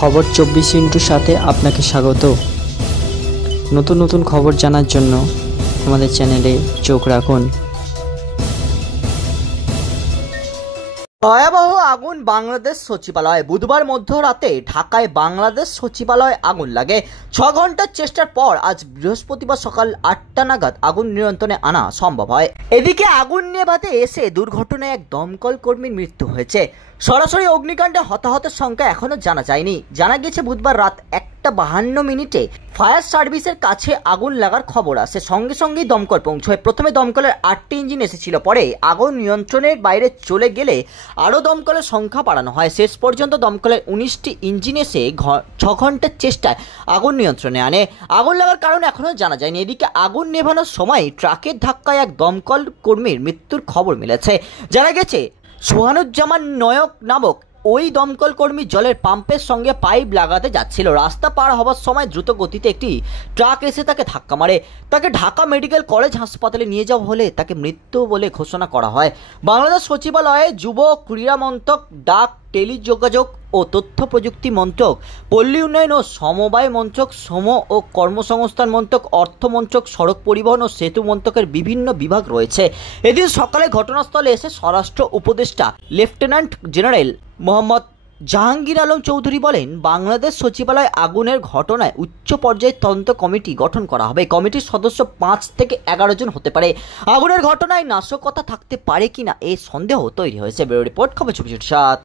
খবর 24 সাথে আপনাকে স্বাগত। নতুন নতুন খবর জানার জন্য আমাদের চ্যানেলে চোখ রাখুন। ভয়াবহ আগুন বাংলাদেশ সচিবালয়ে। বুধবার মধ্যরাতে ঢাকায় বাংলাদেশ সচিবালয়ে আগুন লাগে। 6 ঘন্টার চেষ্টার পর আজ বৃহস্পতিবার সকাল 8টা নাগাদ আগুন নিয়ন্ত্রণে আনা সম্ভব হয়। এদিকে আগুন নেভাতে এসে দুর্ঘটনায় এক দমকল কর্মীর মৃত্যু হয়েছে। সরাসরি অগ্নিকাণ্ডে হতাহতের সংখ্যা এখনো জানা যায়নি। জানা গেছে বুধবার রাত 1:52 ফায়ার সার্ভিসের কাছে আগুন লাগার খবর আসে। সঙ্গে সঙ্গেই দমকল পৌঁছয়। প্রথমে দমকলের 8টি ইঞ্জিন এসেছিল, পরে আগুন নিয়ন্ত্রণের বাইরে চলে গেলে আরও দমকলের সংখ্যা বাড়ানো হয়। শেষ পর্যন্ত দমকলের 19টি ইঞ্জিন এসে 6 ঘন্টার চেষ্টায় আগুন নিয়ন্ত্রণে আনে। আগুন লাগার কারণ এখনও জানা যায়নি। এদিকে আগুন নেভানোর সময় ট্রাকের ধাক্কায় এক দমকল কর্মীর মৃত্যুর খবর মিলেছে। জানা গেছে সোহানুজ্জামান নয়ক নামক ওই দমকল কর্মী জলের পাম্পের সঙ্গে পাইপ লাগাতে যাচ্ছিল। রাস্তা পার হওয়ার সময় দ্রুত গতিতে একটি ট্রাক এসে তাকে ধাক্কা মারে। তাকে ঢাকা মেডিকেল কলেজ হাসপাতালে নিয়ে যাওয়া হলে তাকে মৃত্যু বলে ঘোষণা করা হয়। বাংলাদেশ সচিবালয়ে যুব ক্রীড়া মন্ত্রক, ডাক, টেলিযোগাযোগ ও তথ্য প্রযুক্তি মন্ত্রক, পল্লী উন্নয়ন ও সমবায় মন্ত্রক, শ্রম ও কর্মসংস্থান মন্ত্রক, অর্থ মন্ত্রক, সড়ক পরিবহন ও সেতু মন্ত্রকের বিভিন্ন বিভাগ রয়েছে। এদিন সকালে ঘটনাস্থলে এসে স্বরাষ্ট্র উপদেষ্টা লেফটেন্যান্ট জেনারেল মোহাম্মদ জাহাঙ্গীর আলম চৌধুরী বলেন, বাংলাদেশ সচিবালয় আগুনের ঘটনায় উচ্চ পর্যায়ের তদন্ত কমিটি গঠন করা হবে। কমিটির সদস্য 5 থেকে 11 জন হতে পারে। আগুনের ঘটনায় নাশকতা থাকতে পারে কিনা এই সন্দেহ তৈরি হয়েছে। ব্যুরো রিপোর্ট, খবর 24/7।